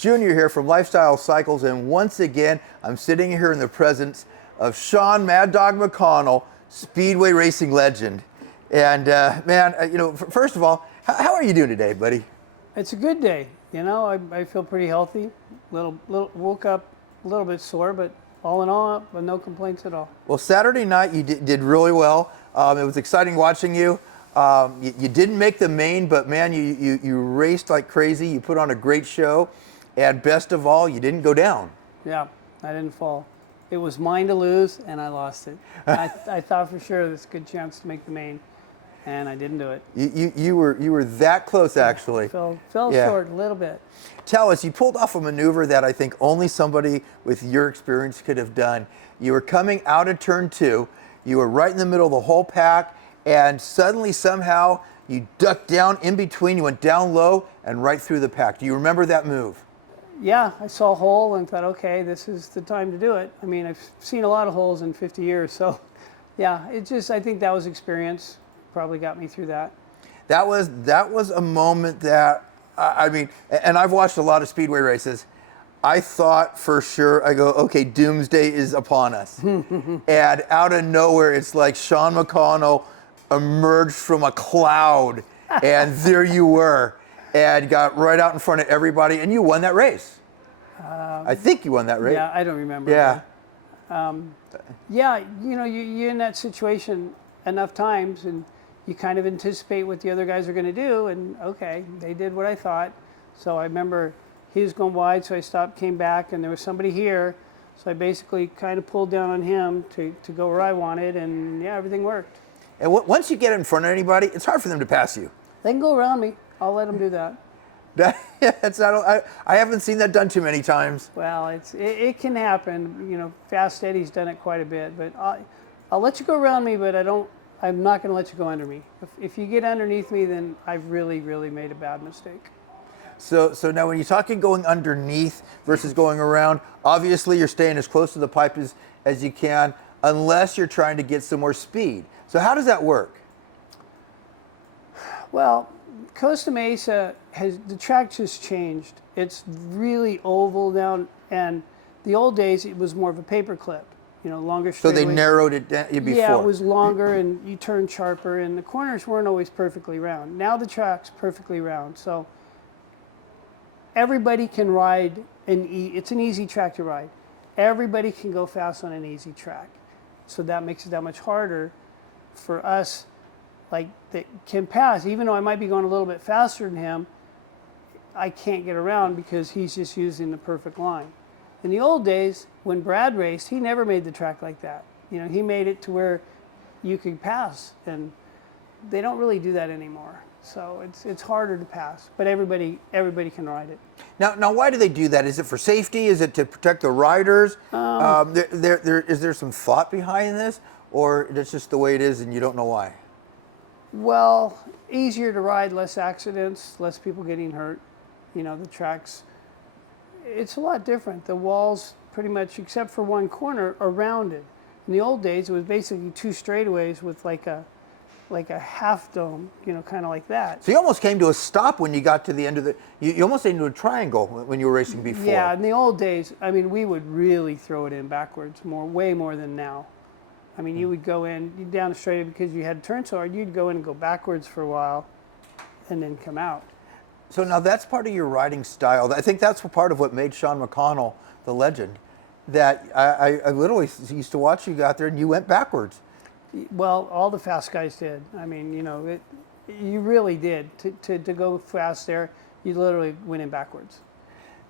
Junior here from Lifestyle Cycles, and once again, I'm sitting here in the presence of Shawn Mad Dog McConnell, Speedway racing legend. And man, first of all, how are you doing today, buddy? It's a good day. You know, I feel pretty healthy. Woke up a little bit sore, but all in all, no complaints at all. Well, Saturday night you did really well. It was exciting watching you. You didn't make the main, but man, you raced like crazy. You put on a great show, and best of all, you didn't go down. Yeah, I didn't fall. It was mine to lose, and I lost it. I thought for sure there's a good chance to make the main, and I didn't do it. You were that close, actually. Fell short a little bit. Tell us, you pulled off a maneuver that I think only somebody with your experience could have done. You were coming out of turn 2. You were right in the middle of the whole pack, and suddenly, somehow, you ducked down in between. You went down low and right through the pack. Do you remember that move? Yeah, I saw a hole and thought, okay, this is the time to do it. I mean, I've seen a lot of holes in 50 years, so yeah, I think that was experience. Probably got me through that. That was a moment that, I mean, and I've watched a lot of speedway races. I thought for sure, I go, okay, doomsday is upon us. And out of nowhere, it's like Shawn McConnell emerged from a cloud, and there you were, and got right out in front of everybody, and you won that race. I think you won that race. Yeah, I don't remember. Yeah. Yeah, you know, you're in that situation enough times, and you kind of anticipate what the other guys are going to do, and okay, they did what I thought. So I remember he was going wide, so I stopped, came back, and there was somebody here, so I basically kind of pulled down on him to go where I wanted, and yeah, everything worked. And once you get in front of anybody, it's hard for them to pass you. They can go around me. I'll let them do that. I haven't seen that done too many times. Well, it can happen. You know, Fast Eddie's done it quite a bit, but I'll let you go around me, but I'm not going to let you go under me. If you get underneath me, then I've really, really made a bad mistake. So now when you're talking going underneath versus going around, obviously you're staying as close to the pipe as you can, unless you're trying to get some more speed. So how does that work? Well, Costa Mesa the track just changed. It's really oval now, and the old days it was more of a paper clip, you know, longer straightaways. So they narrowed it down before. Yeah, it was longer, and you turned sharper, and the corners weren't always perfectly round. Now the track's perfectly round, so everybody can ride it's an easy track to ride. Everybody can go fast on an easy track, so that makes it that much harder for us, like, that can pass. Even though I might be going a little bit faster than him, I can't get around because he's just using the perfect line. In the old days, when Brad raced, he never made the track like that. You know, he made it to where you could pass, and they don't really do that anymore. So it's harder to pass, but everybody can ride it. Now, why do they do that? Is it for safety? Is it to protect the riders? Is there some thought behind this, or it's just the way it is and you don't know why? Well, easier to ride, less accidents, less people getting hurt. You know, the tracks, it's a lot different. The walls, pretty much, except for one corner, are rounded. In the old days, it was basically 2 straightaways with like a half dome, you know, kind of like that. So you almost came to a stop when you got to the end of you almost came to a triangle when you were racing before. Yeah, in the old days, I mean, we would really throw it in backwards, way more than now. I mean, you would go in, down the straightaway, because you had to turn so hard, you'd go in and go backwards for a while and then come out. So now that's part of your riding style. I think that's part of what made Shawn McConnell the legend. That I literally used to watch you go out there and you went backwards. Well, all the fast guys did. I mean, you know, you really did. To go fast there, you literally went in backwards.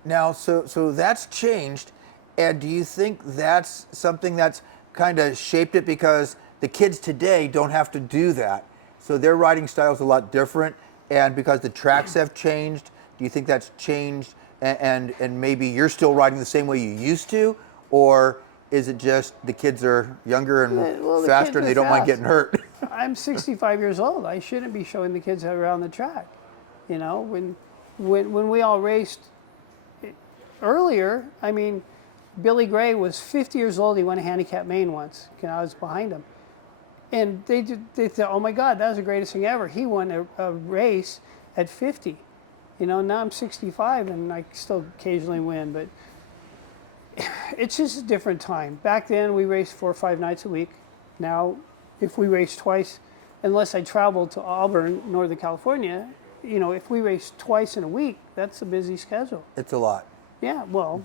Now, so that's changed, and do you think that's something that's kind of shaped it, because the kids today don't have to do that, so their riding style is a lot different, and because the tracks have changed, do you think that's changed, and maybe you're still riding the same way you used to, or is it just the kids are younger and faster and they don't mind getting hurt? I'm 65 years old. I shouldn't be showing the kids how around the track. You know, when we all raced earlier, I mean, Billy Gray was 50 years old. He won a handicap main once. You know, I was behind him. And they thought, oh my God, that was the greatest thing ever. He won a race at 50. You know, now I'm 65 and I still occasionally win, but it's just a different time. Back then we raced 4 or 5 nights a week. Now, if we race twice, unless I travel to Auburn, Northern California, you know, if we race twice in a week, that's a busy schedule. It's a lot. Yeah, well,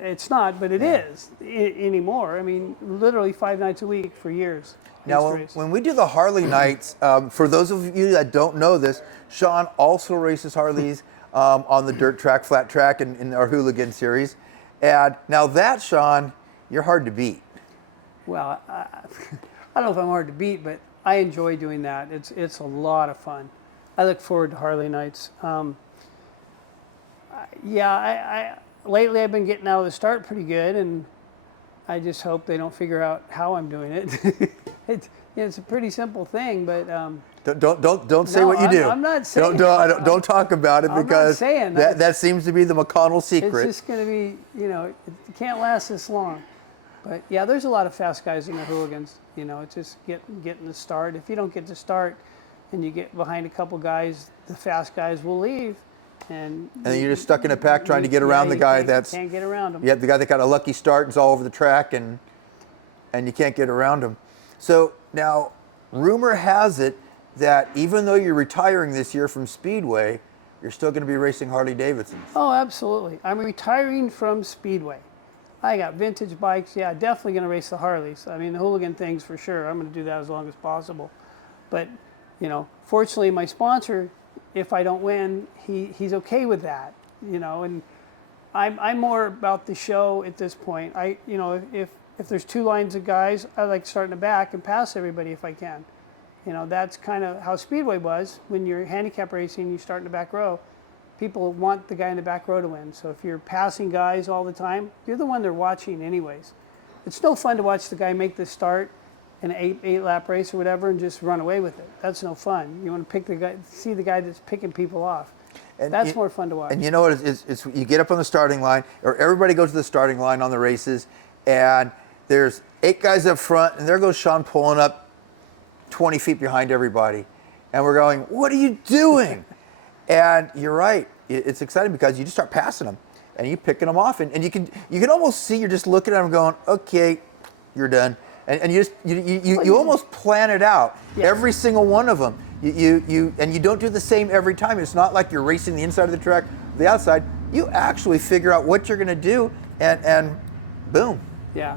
it's not, but it is anymore. I mean, literally 5 nights a week for years. Now, when we do the Harley nights, for those of you that don't know this, Shawn also races Harleys on the dirt track, flat track, in our hooligan series. And now that, Shawn, you're hard to beat. Well, I don't know if I'm hard to beat, but I enjoy doing that. It's a lot of fun. I look forward to Harley nights. Lately I've been getting out of the start pretty good, and I just hope they don't figure out how I'm doing it. It's a pretty simple thing, but don't say what you do. I'm not saying. Don't talk about it, because I'm not saying that seems to be the McConnell secret. It's just going to be, you know, it can't last this long. But yeah, there's a lot of fast guys in the hooligans. You know, it's just getting the start. If you don't get the start and you get behind a couple guys, the fast guys will leave. And then you're just stuck in a pack trying to get around the guy that's... can't get around him. Yeah, the guy that got a lucky start and is all over the track, and you can't get around him. So now, rumor has it that even though you're retiring this year from Speedway, you're still going to be racing Harley Davidsons. Oh, absolutely. I'm retiring from Speedway. I got vintage bikes. Yeah, definitely going to race the Harleys. I mean, the hooligan things for sure. I'm going to do that as long as possible. But, you know, fortunately, my sponsor, if I don't win, he's okay with that, you know, and I'm more about the show at this point. You know, if there's 2 lines of guys, I like to start in the back and pass everybody if I can. You know, that's kind of how Speedway was. When you're handicap racing, you start in the back row. People want the guy in the back row to win. So if you're passing guys all the time, you're the one they're watching anyways. It's no fun to watch the guy make the start in an 8-lap race or whatever and just run away with it. That's no fun. You want to pick the guy, see the guy that's picking people off. And that's more fun to watch. And you know what? It's you get up on the starting line, or everybody goes to the starting line on the races, and there's 8 guys up front, and there goes Shawn pulling up 20 feet behind everybody. And we're going, what are you doing? And you're right. It's exciting because you just start passing them, and you're picking them off, and you can almost see, you're just looking at them going, okay, you're done. And you almost plan it out, every single one of them. And you don't do the same every time. It's not like you're racing the inside of the track, the outside. You actually figure out what you're going to do, and boom. Yeah,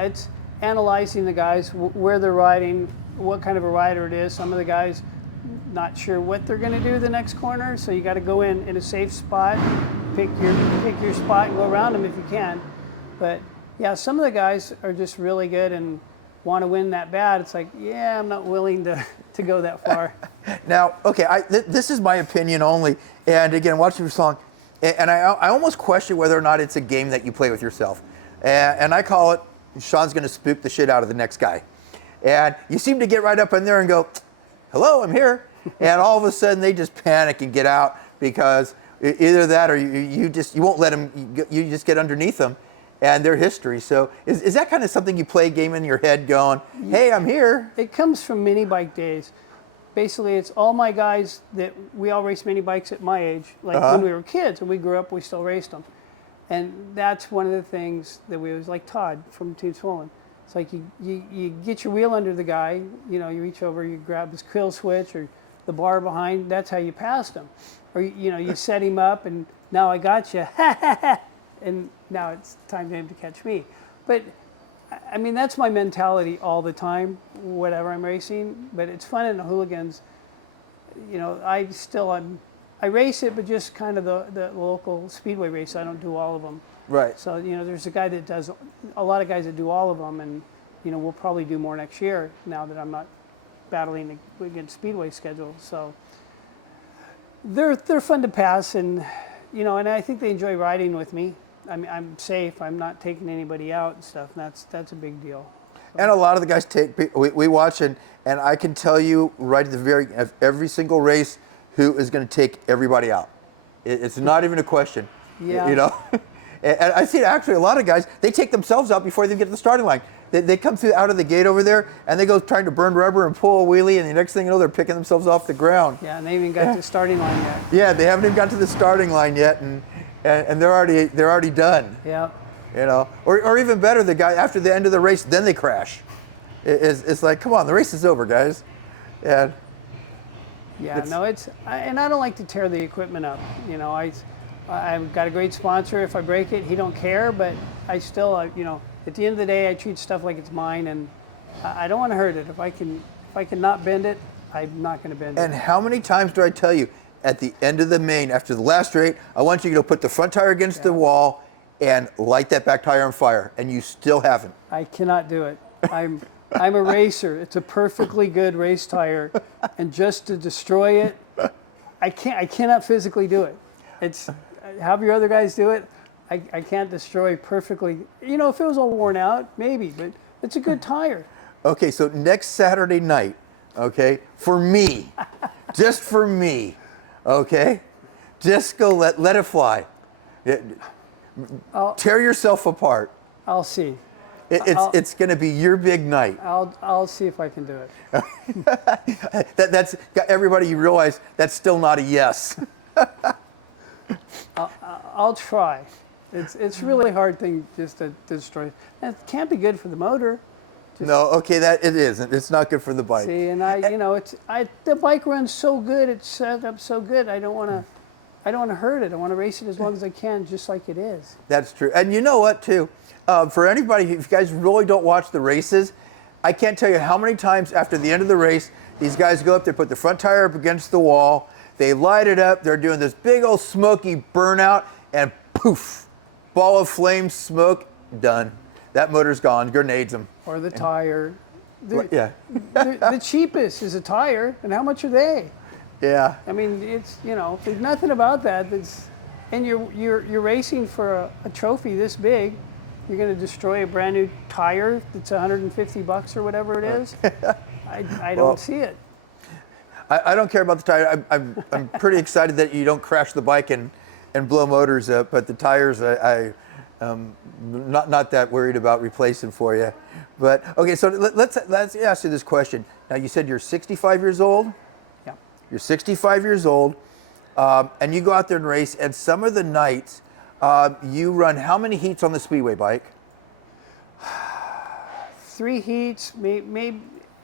it's analyzing the guys, where they're riding, what kind of a rider it is. Some of the guys not sure what they're going to do the next corner, so you got to go in a safe spot, pick your spot and go around them if you can. But yeah, some of the guys are just really good and want to win that bad. It's like, yeah, I'm not willing to go that far. Now, okay, this is my opinion only. And again, watching your song, and I almost question whether or not it's a game that you play with yourself. And I call it, Shawn's going to spook the shit out of the next guy. And you seem to get right up in there and go, hello, I'm here. And all of a sudden they just panic and get out, because either that or you won't let them, you just get underneath them and their history. So is that kind of something you play a game in your head going, hey, I'm here? It comes from mini bike days. Basically, it's all my guys that we all raced mini bikes at my age. Like when we were kids and we grew up, we still raced them. And that's one of the things that we always, like Todd from Team Swollen. It's like you get your wheel under the guy, you know, you reach over, you grab his kill switch or the bar behind, that's how you passed him. Or, you know, you set him up and now I got you, and now it's time for him to catch me. But, I mean, that's my mentality all the time, whatever I'm racing. But it's fun in the hooligans. You know, I race it, but just kind of the local speedway race. I don't do all of them. Right. So, you know, there's a guy that does, a lot of guys that do all of them, and, you know, we'll probably do more next year now that I'm not battling against speedway schedules. So they're fun to pass, and, you know, and I think they enjoy riding with me. I mean, I'm safe. I'm not taking anybody out and stuff. And that's a big deal. So. And a lot of the guys we watch, and I can tell you right at the very of every single race who is going to take everybody out. It's not even a question. Yeah. You know. And I see actually a lot of guys, they take themselves out before they get to the starting line. They come through out of the gate over there, and they go trying to burn rubber and pull a wheelie, and the next thing you know, they're picking themselves off the ground. Yeah, and they haven't even got to the starting line yet. Yeah, they haven't even got to the starting line yet, and they're already done. Yeah. You know, or even better, the guy after the end of the race, then they crash. It's like, come on, the race is over, guys. And yeah, no, and I don't like to tear the equipment up. You know, I've got a great sponsor. If I break it, he don't care. But I still, you know, at the end of the day, I treat stuff like it's mine, and I don't want to hurt it. If I can not bend it, I'm not going to bend it. And how many times do I tell you, at the end of the main, after the last straight, I want you to put the front tire against the wall and light that back tire on fire, and you still haven't. I cannot do it. I'm a racer. It's a perfectly good race tire, and just to destroy it, I cannot physically do it. It's however your other guys do it. I can't destroy perfectly. You know, if it was all worn out, maybe, but it's a good tire. Okay, so next Saturday night, okay, for me, just for me, okay, just go let it fly. Tear yourself apart. I'll see. It's going to be your big night. I'll see if I can do it. That's everybody. You realize that's still not a yes. I'll try. It's really hard thing just to destroy. And it can't be good for the motor. No, okay, that it isn't. It's not good for the bike. See, and the bike runs so good. It's set up so good. I don't want to hurt it. I want to race it as long as I can, just like it is. That's true. And you know what, too? For anybody, if you guys really don't watch the races, I can't tell you how many times after the end of the race, these guys go up there, put the front tire up against the wall, they light it up, they're doing this big old smoky burnout, and poof, ball of flame, smoke, done. That motor's gone, grenades them. Or the tire. The cheapest is a tire, and how much are they? Yeah. I mean, it's, you know, there's nothing about that that's, and you're racing for a trophy this big. You're going to destroy a brand new tire that's $150 or whatever it is. I don't see it. I don't care about the tire. I'm pretty excited that you don't crash the bike and blow motors up, but the tires not that worried about replacing for you. But okay, so let's ask you this question. Now you said you're 65 years old. Yeah. You're 65 years old, and you go out there and race. And some of the nights, you run how many heats on the Speedway bike? 3 heats, maybe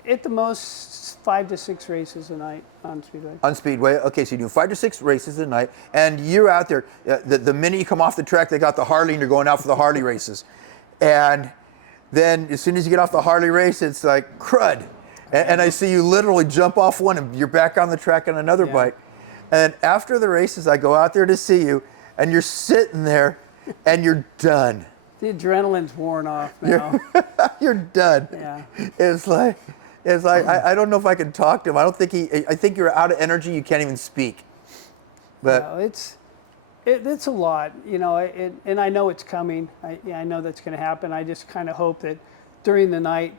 at the most 5 to 6 races a night on Speedway. On Speedway, okay, so you do 5 to 6 races a night, and you're out there. The minute you come off the track, they got the Harley, and you're going out for the Harley races. And then as soon as you get off the Harley race, it's like, crud. And I see you literally jump off one, and you're back on the track on another bike. And after the races, I go out there to see you, and you're sitting there, and you're done. The adrenaline's worn off now. You're done. Yeah. It's like I don't know if I can talk to him. I think you're out of energy. You can't even speak. But no, it's a lot, you know. And I know it's coming. I know that's going to happen. I just kind of hope that during the night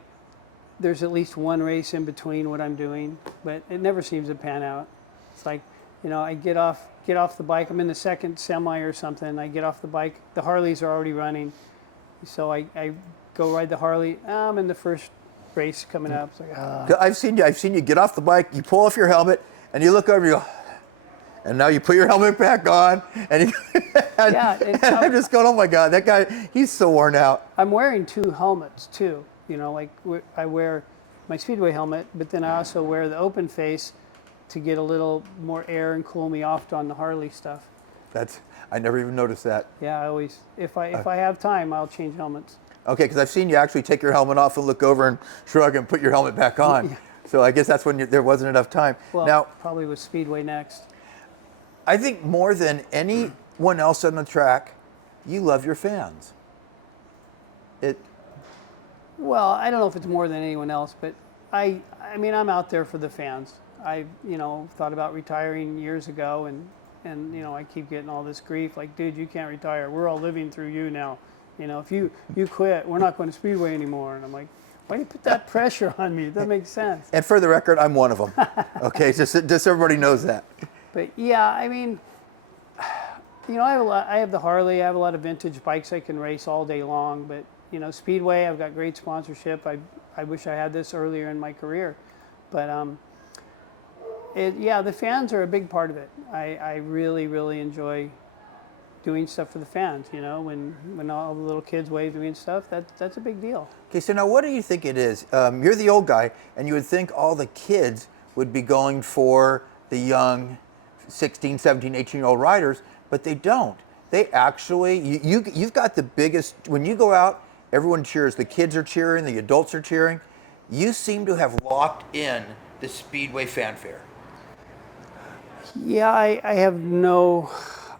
there's at least one race in between what I'm doing. But it never seems to pan out. It's like, you know, I get off the bike. I'm in the second semi or something. I get off the bike. The Harleys are already running. So I go ride the Harley. I'm in the first race coming up. It's like, I've seen you get off the bike, you pull off your helmet, and you look over and you go, and now you put your helmet back on, and I'm just going, oh my God, that guy, he's so worn out. I'm wearing 2 helmets too. You know, like I wear my Speedway helmet, but then I also wear the open face to get a little more air and cool me off on the Harley stuff. I never even noticed that. Yeah, I always, if I have time, I'll change helmets. Okay, because I've seen you actually take your helmet off and look over and shrug and put your helmet back on. Yeah. So I guess that's when there wasn't enough time. Well, now, probably with Speedway next. I think more than anyone else on the track, you love your fans. Well, I don't know if it's more than anyone else, but I mean, I'm out there for the fans. I, you know, thought about retiring years ago, and you know, I keep getting all this grief. Like, dude, you can't retire. We're all living through you now. You know, if you quit, we're not going to Speedway anymore. And I'm like, why do you put that pressure on me? That makes sense. And for the record, I'm one of them. Okay, just everybody knows that. But yeah, I mean, you know, I have the Harley. I have a lot of vintage bikes I can race all day long. But you know, Speedway, I've got great sponsorship. I wish I had this earlier in my career, but yeah, the fans are a big part of it. I really, really enjoy doing stuff for the fans. You know, when all the little kids wave to me and stuff, that's a big deal. Okay, so now what do you think it is? You're the old guy, and you would think all the kids would be going for the young 16, 17, 18-year-old riders, but they don't. They actually, you've got the biggest, when you go out, everyone cheers. The kids are cheering, the adults are cheering. You seem to have locked in the Speedway fanfare. Yeah, I have no,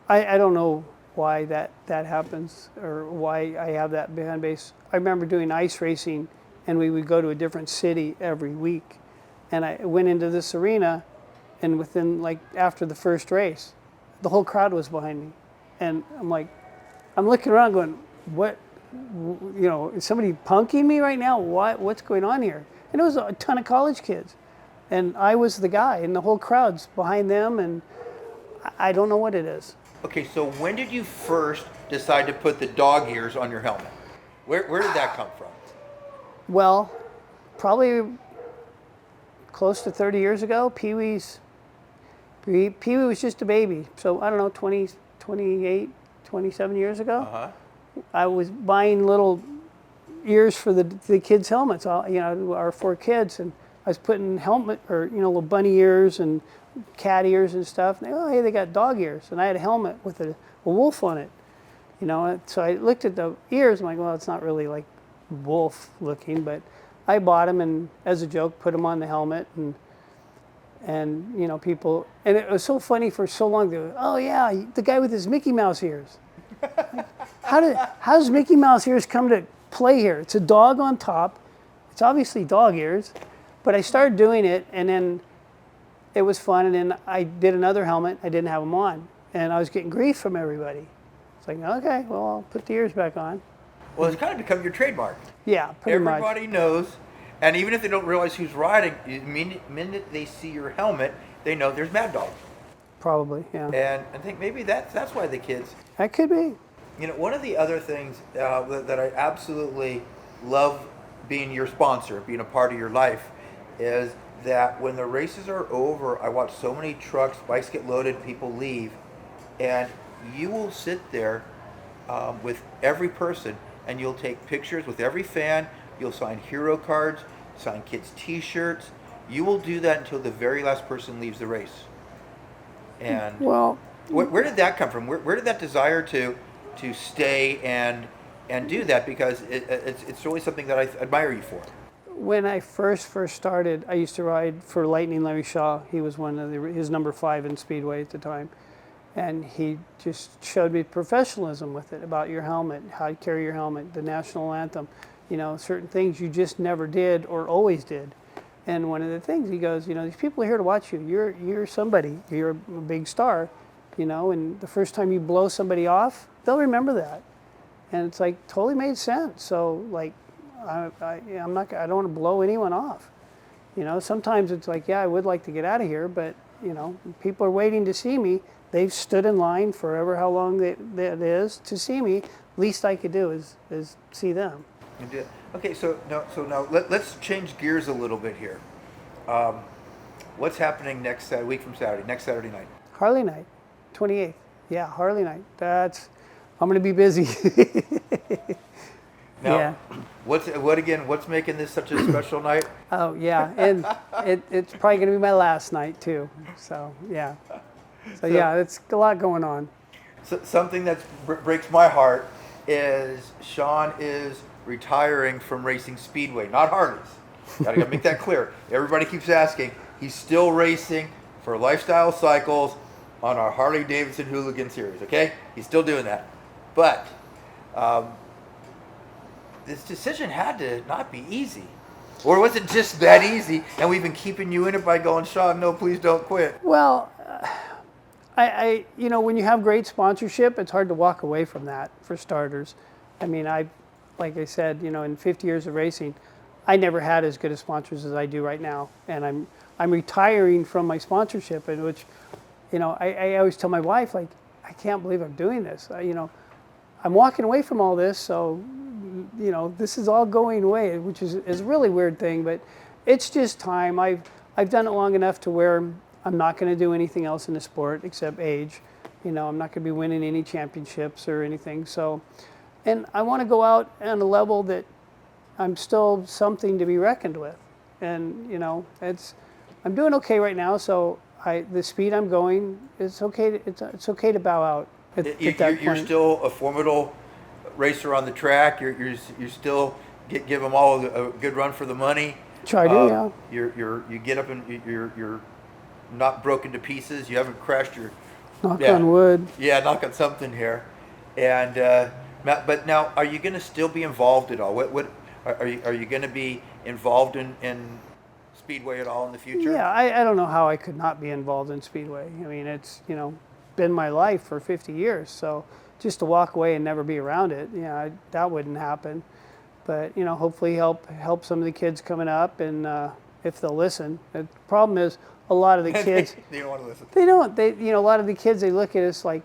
I don't know why that happens or why I have that fan base. I remember doing ice racing, and we would go to a different city every week. And I went into this arena, and within, like, after the first race, the whole crowd was behind me. And I'm like, I'm looking around going, what, you know, is somebody punking me right now? What's going on here? And it was a ton of college kids. And I was the guy, and the whole crowd's behind them, and I don't know what it is. Okay, so when did you first decide to put the dog ears on your helmet? Where did that come from? Well, probably close to 30 years ago. Pee-wee was just a baby. So I don't know, 20, 28, 27 years ago. Uh-huh. I was buying little ears for the kids' helmets, you know, our 4 kids, and I was putting helmet, or, you know, little bunny ears and cat ears and stuff. And hey, they got dog ears. And I had a helmet with a wolf on it, you know. So I looked at the ears, I'm like, well, it's not really like wolf looking, but I bought them, and as a joke, put them on the helmet, and you know, people, and it was so funny for so long. They were, oh yeah, the guy with his Mickey Mouse ears. How does Mickey Mouse ears come to play here? It's a dog on top. It's obviously dog ears, but I started doing it, and then it was fun, and then I did another helmet. I didn't have them on, and I was getting grief from everybody. It's like, okay, well, I'll put the ears back on. Well, it's kind of become your trademark. Yeah, pretty much. Everybody knows, and even if they don't realize who's riding, the minute they see your helmet, they know there's Mad Dog. Probably, yeah. And I think maybe that's why the kids. That could be. You know, one of the other things that I absolutely love being your sponsor, being a part of your life, is that when the races are over, I watch so many trucks, bikes get loaded, people leave, and you will sit there with every person, and you'll take pictures with every fan. You'll sign hero cards, sign kids' T-shirts. You will do that until the very last person leaves the race. And well, where did that come from? Where did that desire to stay and do that? Because it's really something that I admire you for. When I first started, I used to ride for Lightning Larry Shaw. He was one of his number 5 in Speedway at the time. And he just showed me professionalism with it, about your helmet, how to carry your helmet, the national anthem, you know, certain things you just never did or always did. And one of the things, he goes, you know, these people are here to watch you. You're somebody. You're a big star, you know, and the first time you blow somebody off, they'll remember that. And it's like, totally made sense. So, like, I don't want to blow anyone off. You know, sometimes it's like, yeah, I would like to get out of here, but, you know, people are waiting to see me. They've stood in line forever, how long that is, to see me. Least I could do is see them. Okay, so now let's change gears a little bit here. What's happening next week from Saturday, next Saturday night? Harley night, 28th. Yeah, Harley night. I'm going to be busy. Now, yeah. What's making this such a special night? Oh, yeah, and it's probably going to be my last night, too. So, yeah. So yeah, it's a lot going on. So, something that breaks my heart is Shawn is retiring from racing Speedway, not Harleys. Gotta make that clear. Everybody keeps asking. He's still racing for Lifestyle Cycles on our Harley Davidson Hooligan Series, okay? He's still doing that. But this decision had to not be easy. Or was it just that easy, and we've been keeping you in it by going, Shawn, no, please don't quit? Well, you know, when you have great sponsorship, it's hard to walk away from that, for starters. I mean, like I said, you know, in 50 years of racing, I never had as good of sponsors as I do right now. And I'm retiring from my sponsorship, in which, you know, I always tell my wife, like, I can't believe I'm doing this. You know, I'm walking away from all this, so you know, this is all going away, which is a really weird thing, but it's just time. I've done it long enough to where I'm not going to do anything else in the sport except age. You know, I'm not going to be winning any championships or anything. So, and I want to go out on a level that I'm still something to be reckoned with. And, you know, I'm doing okay right now. So the speed I'm going, it's okay. It's okay to bow out at that point. You're still a formidable racer on the track. You're still give them all a good run for the money. Try to, yeah. You get up and you're not broken to pieces. You haven't crashed your knock on wood. Yeah, knock on something here. And but now, are you going to still be involved at all? What are you going to be involved in Speedway at all in the future? Yeah, I don't know how I could not be involved in Speedway. I mean, it's, you know, been my life for 50 years. So just to walk away and never be around it, yeah, that wouldn't happen. But, you know, hopefully help some of the kids coming up, and if they'll listen. The problem is a lot of the kids they don't want to listen. They don't. You know, a lot of the kids, they look at us like,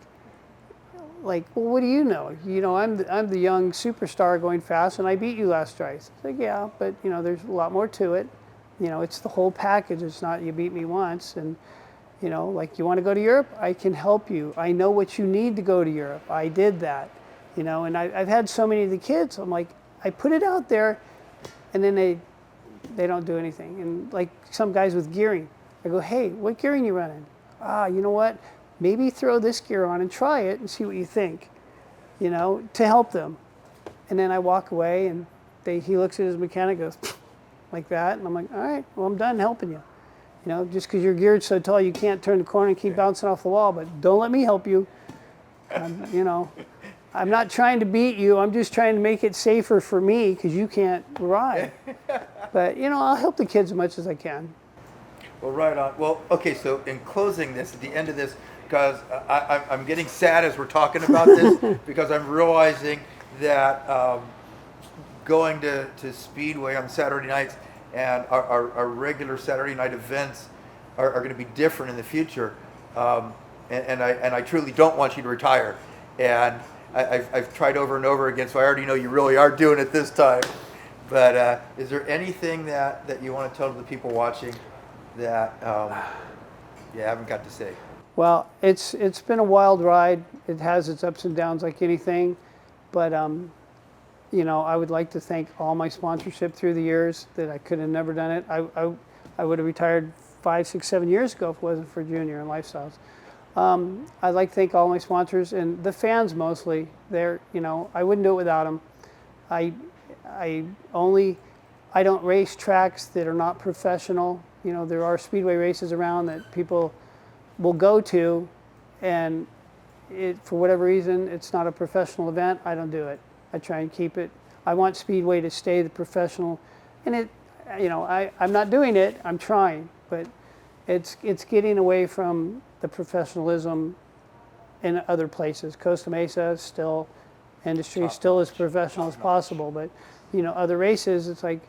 well, what do you know? You know, I'm the young superstar going fast, and I beat you last race. It's like, yeah, but you know, there's a lot more to it. You know, it's the whole package. It's not you beat me once, and you know, like, you want to go to Europe? I can help you. I know what you need to go to Europe. I did that. You know, and I've had so many of the kids. I'm like, I put it out there, and then they don't do anything. And like some guys with gearing, I go, hey, what gearing you running? You know what? Maybe throw this gear on and try it and see what you think, you know, to help them. And then I walk away, and he looks at his mechanic, goes like that, and I'm like, all right, well, I'm done helping you. You know, just because you're geared so tall you can't turn the corner and keep bouncing off the wall, but don't let me help you. You know, I'm not trying to beat you. I'm just trying to make it safer for me because you can't ride. But, you know, I'll help the kids as much as I can. Well, right on. Well, okay, so in closing this, at the end of this, because I'm getting sad as we're talking about this, because I'm realizing that going to Speedway on Saturday nights and our regular Saturday night events are going to be different in the future. And I truly don't want you to retire. And I've tried over and over again, so I already know you really are doing it this time. But is there anything that you want to tell the people watching that you haven't got to say? Well, it's been a wild ride. It has its ups and downs like anything. But, you know, I would like to thank all my sponsorship through the years that I could have never done it. I would have retired 5, 6, 7 years ago if it wasn't for Junior and Lifestyles. I'd like to thank all my sponsors and the fans mostly. They're, you know, I wouldn't do it without them. I don't race tracks that are not professional. You know, there are Speedway races around that people will go to, and for whatever reason, it's not a professional event. I don't do it. I try and keep it. I want Speedway to stay the professional, and you know, I'm not doing it. I'm trying, but it's getting away from the professionalism in other places. Costa Mesa still, industry still as professional as possible, but you know, other races, it's like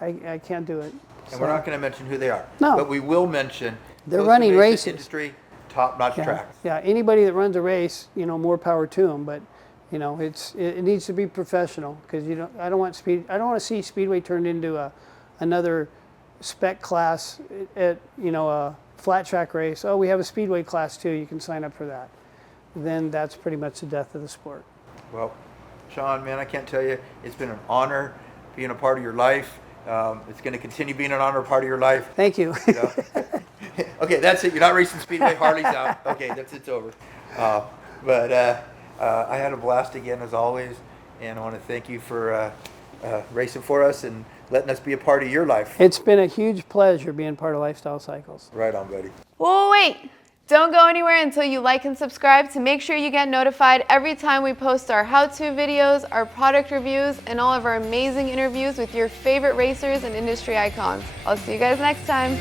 I can't do it. And we're not going to mention who they are. No. But we will mention they're running races. Industry, top-notch tracks. Yeah, anybody that runs a race, you know, more power to them. But you know, it needs to be professional, because I don't want to see Speedway turned into another spec class at, you know, a flat track race. Oh, we have a Speedway class too. You can sign up for that. Then that's pretty much the death of the sport. Well, Shawn, man, I can't tell you, it's been an honor being a part of your life. It's going to continue being an honor part of your life. Thank you. You know? Okay, that's it. You're not racing Speedway. Harley's out. Okay, it's over. But I had a blast again, as always, and I want to thank you for racing for us and letting us be a part of your life. It's been a huge pleasure being part of Lifestyle Cycles. Right on, buddy. Well, wait. Don't go anywhere until you like and subscribe to make sure you get notified every time we post our how-to videos, our product reviews, and all of our amazing interviews with your favorite racers and industry icons. I'll see you guys next time.